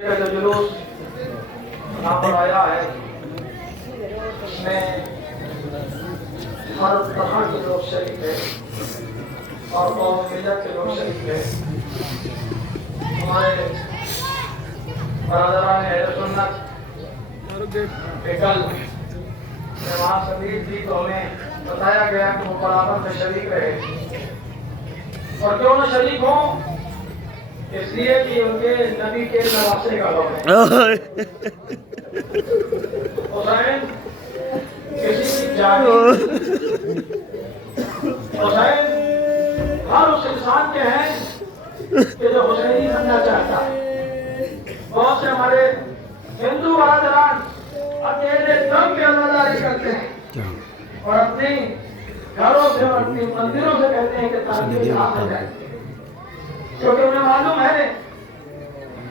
کا جو جلوس یہاں پر آیا ہے اس میں ہر طرح کے لوگ شریک ہیں اور قوم ملت کے لوگ شریک ہیں. ہمارے برادران اہل سنت کے کل جماعت شریف تھی تو ہمیں بتایا گیا کہ وہ برابر میں شریک رہے اور کیوں نہ شریک ہوں اس لیے کہ ان کے نبی کے نواسے کا غم ہے. حسین کسی کی جانی حسین ہر اس انسان کے ہیں کہ جو حسینی بننا چاہتا ہے. بہت سے ہمارے ہندو برادران اکیلے دم کی عزاداری کرتے ہیں اور اپنی گھروں سے اور اپنی مندروں سے کہتے ہیں کہ تعلیم حاصل ہے کیونکہ انہیں معلوم ہے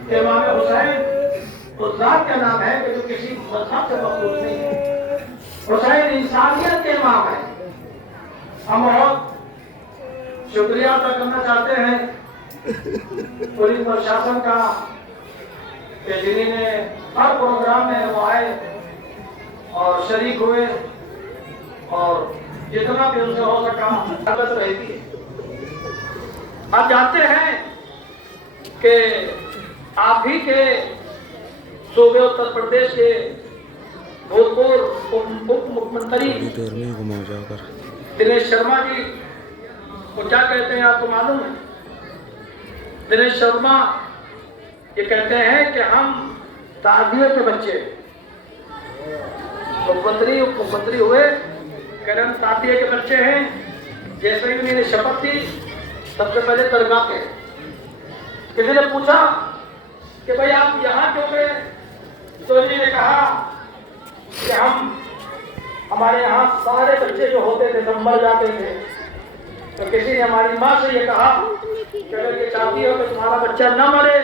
کہ امام حسین اس ذات کا نام ہے کہ جو کسی مذہب سے مخصوص نہیں ہے. حسین انسانیت کے امام ہے. ہم بہت شکریہ ادا کرنا چاہتے ہیں پولیس پرشاسن کا کہ جنہوں نے ہر پروگرام میں وہ آئے اور شریک ہوئے اور جتنا بھی ان سے ہو سکا مدد رہتی ہے. آپ جانتے ہیں کہ آپ ہی کے صوبے اتر پردیش کے بھوتپور اپ مکھمنتری دنیش شرما جی کو کیا کہتے ہیں آپ کو معلوم ہے؟ دنیش شرما یہ کہتے ہیں کہ ہم تعزیے کے بچے مکھمنتری ہوئے کہ ہم تعزیے کے بچے ہیں. جیسے ہی میری شپت تھی سب سے پہلے درگاہ پہ کسی نے پوچھا کہ بھائی آپ یہاں کیوں گئے تو انہوں نے کہا کہ ہمارے یہاں سارے بچے جو ہوتے تھے سب مر جاتے تھے تو کسی نے ہماری ماں سے یہ کہا کہ اگر یہ چاہتی ہو کہ تمہارا بچہ نہ مرے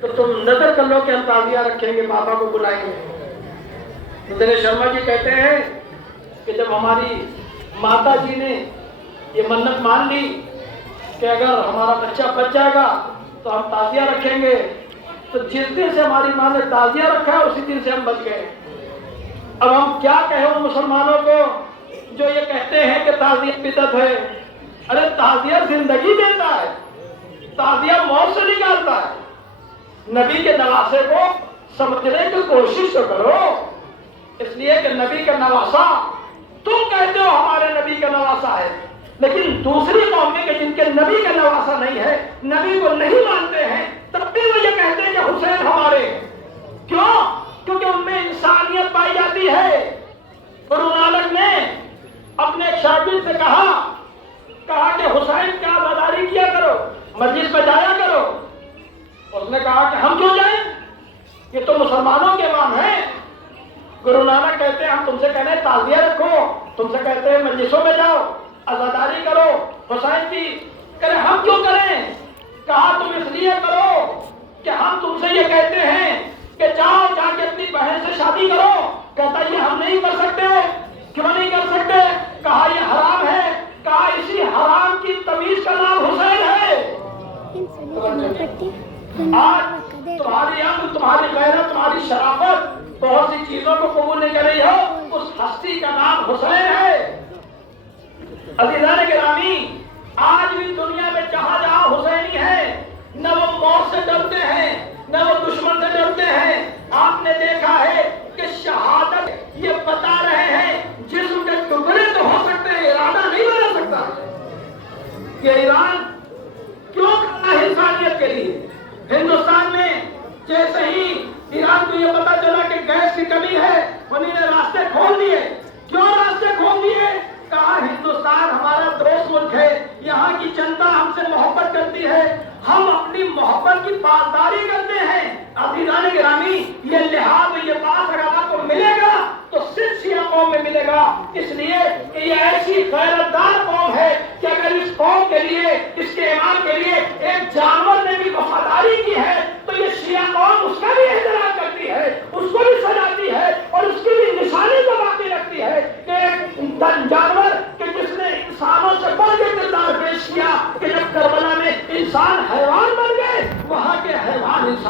تو تم نظر کر لو کہ ہم تعزیہ رکھیں گے پاپا کو بلائیں گے. دنیش شرما جی کہتے ہیں کہ جب ہماری ماتا جی نے یہ منت مان لی کہ اگر ہمارا بچہ بچ جائے گا تو ہم تعزیہ رکھیں گے تو جس دن سے ہماری ماں نے تعزیہ رکھا ہے اسی دن سے ہم بچ گئے. اب ہم کیا کہیں ان مسلمانوں کو جو یہ کہتے ہیں کہ تعزیہ بدعت ہے. ارے تعزیہ زندگی دیتا ہے, تعزیہ موت سے نکالتا ہے. نبی کے نواسے کو سمجھنے کی کوشش تو کرو. اس لیے کہ نبی کا نواسا تم کہتے ہو ہمارے نبی کا نواسا ہے لیکن دوسری قومیں کہ جن کے نبی کا نواسا نہیں ہے نبی کو نہیں مانتے ہیں تب بھی وہ یہ کہتے ہیں کہ حسین ہمارے. کیوں؟ کیونکہ ان میں انسانیت پائی جاتی ہے. گرو نانک نے اپنے ایک شاگرد سے کہا کہ حسین کی عزاداری کیا کرو, مسجد میں جایا کرو. اس نے کہا کہ ہم کیوں جائیں, یہ تو مسلمانوں کے امام ہیں. گرو نانک کہتے ہیں ہم تم سے کہنے تعزیہ رکھو, تم سے کہتے ہیں مجلسوں میں جاؤ عزاداری کرو حسین کی. کہ ہم کیوں کریں؟ کہا تم اس لیے کرو کہ ہم تم سے یہ کہتے ہیں کہ جاؤ جا کے اپنی بہن سے شادی کرو. کہتا یہ ہم نہیں کر سکتے. کیوں نہیں کر سکتے؟ کہا یہ حرام ہے. کہا اسی حرام کی تمیز کا نام حسین ہے. آج تمہاری عقل, تمہاری غیرت, تمہاری شرافت بہت سی چیزوں کو قبول نہیں کر رہی ہو. اس ہستی کا نام حسین ہے. عزیزان گرامی, آج بھی دنیا میں جہاں جہاں حسینی ہے نہ وہ موت سے ڈرتے ہیں نہ وہ دشمن سے ڈرتے ہیں. آپ نے دیکھا ہے کہ شہادت یہ بتا رہے ہیں جسم کے ٹکڑے تو ہو سکتے ہیں, ارادہ نہیں بنا سکتا. یہ ایران کیوں کرنا ہے انسانیت کے لیے؟ ہندوستان میں جیسے ہی ایران کو یہ پتا چلا کہ گیس کی کمی ہے انہوں نے راستے کھول دیے. کیوں راستے کھول دیے؟ کہا ہندوستان ہمارا دوست ملک ہے, یہاں کی جنتا ہم سے محبت کرتی ہے, ہم اپنی محبت کی پاسداری کرتے ہیں. عزیزان گرامی, یہ لحاظ یہ پاس اگر آپ کو ملے گا تو صرف شیعہ قوم میں ملے گا. اس لیے کہ یہ ایسی غیرتدار قوم ہے کہ اگر اس قوم کے لیے, اس کے ایمان کے لیے ایک جانور نے بھی وفاداری کی ہے تو یہ شیعہ قوم اس کا بھی احترام کرتی ہے, اس کو بھی سجاتی ہے اور اس کی بھی نشانی کو باقی رکھتی ہے کہ ایک جانور کہ جس نے انسانوں سے بڑھ کے کردار پیش کیا کہ جب کربلا میں انسان حیوان بن گئے وہاں کے حیوان انسان